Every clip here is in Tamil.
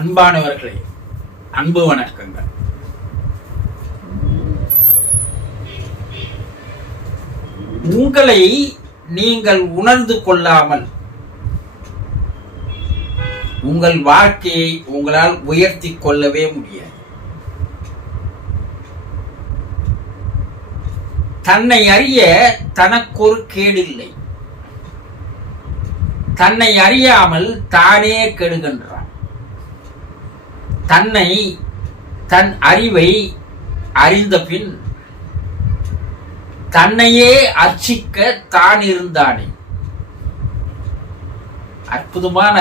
அன்பானவர்களே, அன்பு வணக்கங்கள். உங்களை நீங்கள் உணர்ந்து கொள்ளாமல் உங்கள் வாழ்க்கையை உங்களால் உயர்த்தி கொள்ளவே முடியாது. தன்னை அறிய தனக்கொரு கேடில்லை. தன்னை அறியாமல் தானே கெடுகின்றான். தன் அறிவை அறிந்த பின் தன்னையே அர்ச்சிக்க தான் இருந்தானே. அற்புதமான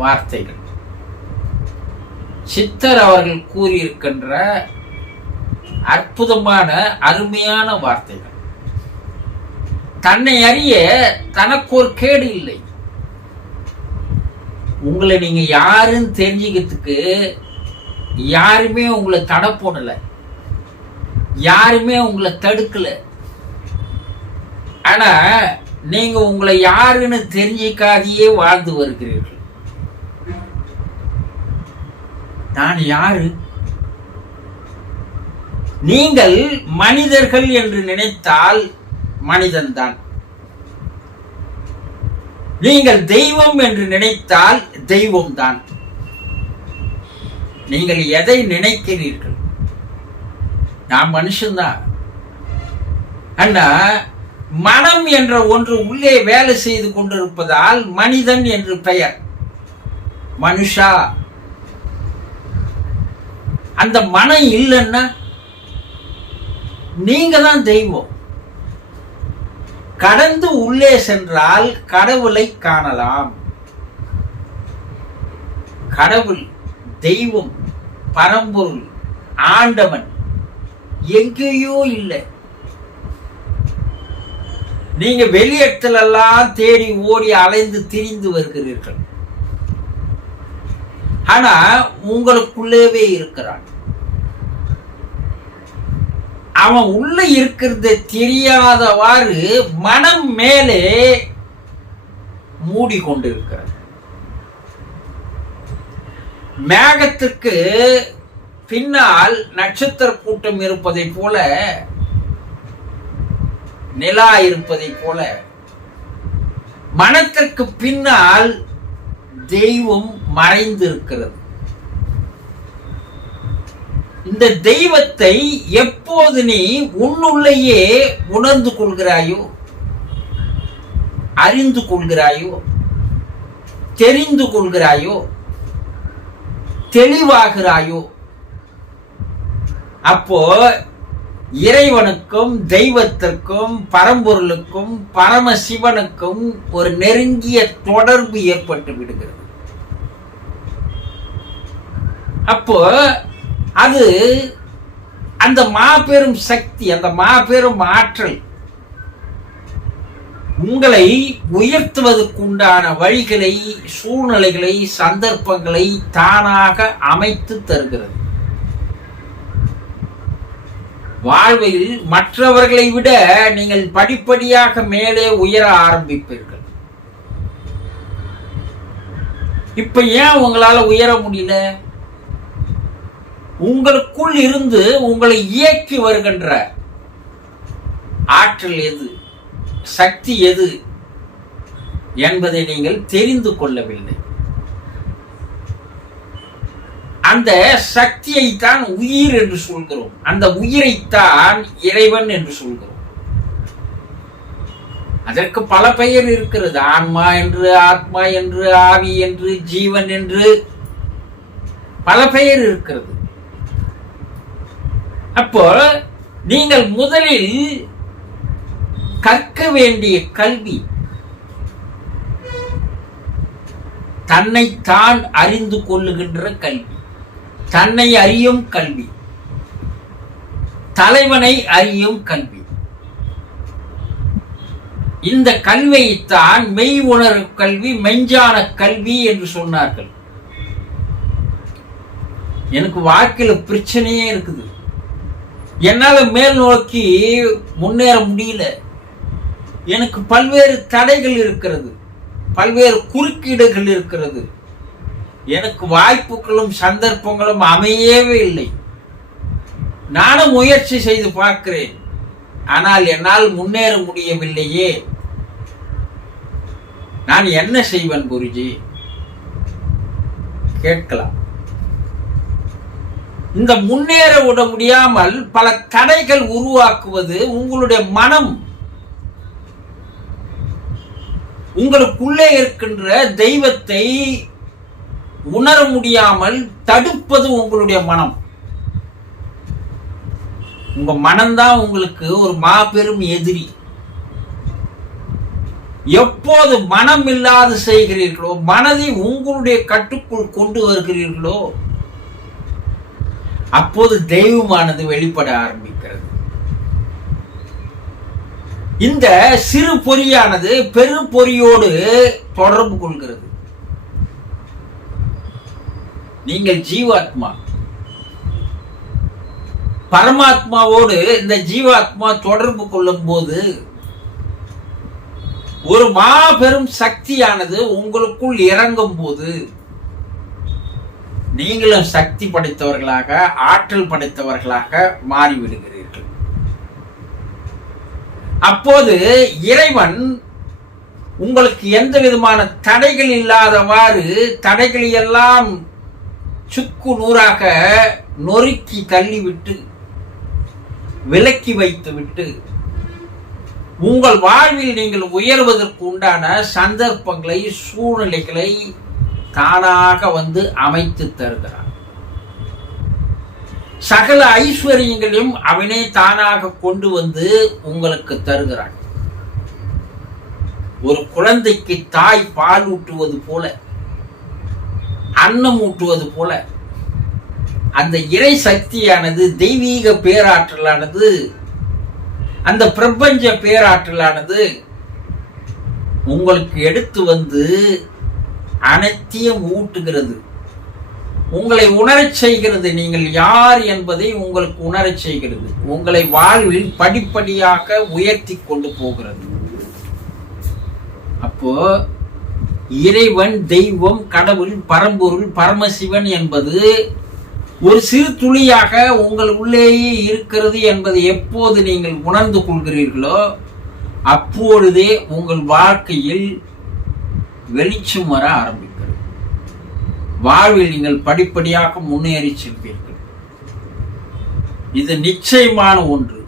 வார்த்தைகள். சித்தர் அவர்கள் கூறியிருக்கின்ற அற்புதமான அருமையான வார்த்தைகள். தன்னை அறிய தனக்கு ஒரு கேடு இல்லை. உங்களை நீங்க யாருன்னு தெரிஞ்சுக்கிறதுக்கு யாருமே உங்களை தடை போடல, யாருமே உங்களை தடுக்கல. ஆனா நீங்க உங்களை யாருன்னு தெரிஞ்சிக்காதையே வாழ்ந்து வருகிறீர்கள். நான் யாரு? நீங்கள் மனிதர்கள் என்று நினைத்தால் மனிதன்தான். நீங்கள் தெய்வம் என்று நினைத்தால் தெய்வம்தான். நீங்கள் எதை நினைக்கிறீர்கள்? நான் மனுஷன்தான். அண்ணா, மனம் என்ற ஒன்று உள்ளே வேலை செய்து கொண்டிருப்பதால் மனிதன் என்று பெயர். மனுஷா. அந்த மனம் இல்லைன்னா நீங்க தான் தெய்வம். கடந்து உள்ளே சென்றால் கடவுளை காணலாம். கடவுள், தெய்வம், பரம்பொருள், ஆண்டவன் எங்கேயோ இல்லை. நீங்க வெளியிடத்துல எல்லாம் தேடி ஓடி அலைந்து திரிந்து வருகிறீர்கள். ஆனா உங்களுக்குள்ளேவே இருக்கிறான். அவன் உள்ள இருக்கிறது தெரியாதவாறு மனம் மேலே மூடிக்கொண்டிருக்கிறது. மேகத்திற்கு பின்னால் நட்சத்திர கூட்டம் இருப்பதை போல, நிலா இருப்பதை போல, மனத்திற்கு பின்னால் தெய்வம் மறைந்திருக்கிறது. இந்த தெய்வத்தை எப்போது நீ உன்னுள்ளேயே உணர்ந்து கொள்கிறாயோ, அறிந்து கொள்கிறாயோ, தெரிந்து கொள்கிறாயோ, தெளிவாகிறாயோ, அப்போ இறைவனுக்கும் தெய்வத்திற்கும் பரம்பொருளுக்கும் பரமசிவனுக்கும் ஒரு நெருங்கிய தொடர்பு ஏற்பட்டு விடுகிறது. அப்போ அது அந்த மாபெரும் சக்தி, அந்த மாபெரும் ஆற்றல் உங்களை உயர்த்துவதற்கு உண்டான வழிகளை, சூழ்நிலைகளை, சந்தர்ப்பங்களை தானாக அமைத்து தருகிறது. வாழ்வில் மற்றவர்களை விட நீங்கள் படிப்படியாக மேலே உயர ஆரம்பிப்பீர்கள். இப்ப ஏன் உங்களால உயர முடியல? உங்களுக்குள் இருந்து உங்களை இயக்கி வருகின்ற ஆற்றல் எது, சக்தி எது என்பதை நீங்கள் தெரிந்து கொள்ளவில்லை. அந்த சக்தியை தான் உயிர் என்று சொல்கிறோம். அந்த உயிரைத்தான் இறைவன் என்று சொல்கிறோம். அதற்கு பல பெயர் இருக்கிறது. ஆன்மா என்று, ஆத்மா என்று, ஆவி என்று, ஜீவன் என்று பல பெயர் இருக்கிறது. அப்போ நீங்கள் முதலில் கற்க வேண்டிய கல்வி தன்னைத்தான் அறிந்து கொள்ளுகின்ற கல்வி, தன்னை அறியும் கல்வி, தலைவனை அறியும் கல்வி. இந்த கல்வியைத்தான் மெய் உணர்வு கல்வி, மெஞ்ஞான கல்வி என்று சொன்னார்கள். எனக்கு வாழ்க்கையில பிரச்சனையே இருக்குது. என்னால மேல் நோக்கி முன்னேற முடியல. எனக்கு பல்வேறு தடைகள் இருக்கிறது, பல்வேறு குறுக்கீடுகள் இருக்கிறது. எனக்கு வாய்ப்புகளும் சந்தர்ப்பங்களும் அமையவே இல்லை. நானும் முயற்சி செய்து பார்க்கிறேன், ஆனால் என்னால் முன்னேற முடியவில்லையே. நான் என்ன செய்வேன் குருஜி? கேட்கலாம். இந்த முன்னேற விட முடியாமல் பல தடைகள் உருவாக்குவது உங்களுடைய மனம். உங்களுக்குள்ளே இருக்கின்ற தெய்வத்தை உணர முடியாமல் தடுப்பது உங்களுடைய மனம். உங்க மனம்தான் உங்களுக்கு ஒரு மாபெரும் எதிரி. எப்போது மனம் இல்லாது செய்கிறீர்களோ, மனதை உங்களுடைய கட்டுக்குள் கொண்டு வருகிறீர்களோ, அப்போது தெய்வமானது வெளிப்பட ஆரம்பிக்கிறது. இந்த சிறு பொறியானது பெரு பொறியோடு தொடர்பு கொள்கிறது. நீங்கள் ஜீவாத்மா, பரமாத்மாவோடு இந்த ஜீவாத்மா தொடர்பு கொள்ளும் போது ஒரு மாபெரும் சக்தியானது உங்களுக்குள் இறங்கும் போது நீங்களும் சக்தி படைத்தவர்களாக, ஆற்றல் படைத்தவர்களாக மாறிவிடுகிறீர்கள். அப்போது இறைவன் உங்களுக்கு எந்த விதமான தடைகள் இல்லாதவாறு தடைகளை எல்லாம் சுக்கு நூறாக நொறுக்கி தள்ளிவிட்டு விலக்கி வைத்து விட்டு உங்கள் வாழ்வில் நீங்கள் உயர்வதற்கு உண்டான சந்தர்ப்பங்களை, சூழ்நிலைகளை தானாக வந்து அமைத்து தருகிறான். சகல ஐஸ்வர்யங்களையும் அவனே தானாக கொண்டு வந்து உங்களுக்கு தருகிறான். ஒரு குழந்தைக்கு தாய் பால் ஊட்டுவது போல, அன்னம் ஊட்டுவது போல, அந்த இறை சக்தியானது, தெய்வீக பேராற்றலானது, அந்த பிரபஞ்ச பேராற்றலானது உங்களுக்கு எடுத்து வந்து அனைத்தையும் ஊட்டுகிறது. உங்களை உணரச் செய்கிறது. நீங்கள் யார் என்பதை உங்களுக்கு உணரச் செய்கிறது. உங்களை வாழ்வில் படிப்படியாக உயர்த்தி கொண்டு போகிறது. அப்போ இறைவன், தெய்வம், கடவுள், பரம்பொருள், பரமசிவன் என்பது ஒரு சிறு துளியாக உங்கள் உள்ளேயே இருக்கிறது என்பதை எப்போது நீங்கள் உணர்ந்து கொள்கிறீர்களோ அப்பொழுதே உங்கள் வாழ்க்கையில் வெளிச்சம் வர ஆரம்பிக்கிறது. வாழ்வில் நீங்கள் படிப்படியாக முன்னேறி செல்வீர்கள். இது நிச்சயமான ஒன்று,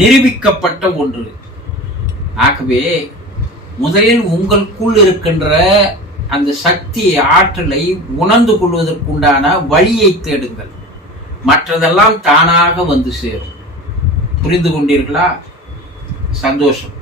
நிரூபிக்கப்பட்ட ஒன்று. ஆகவே முதலில் உங்களுக்குள் இருக்கின்ற அந்த சக்தி, ஆற்றலை உணர்ந்து கொள்வதற்குண்டான வழியை தேடுங்கள். மற்றதெல்லாம் தானாக வந்து சேரும். புரிந்து கொண்டீர்களா? சந்தோஷம்.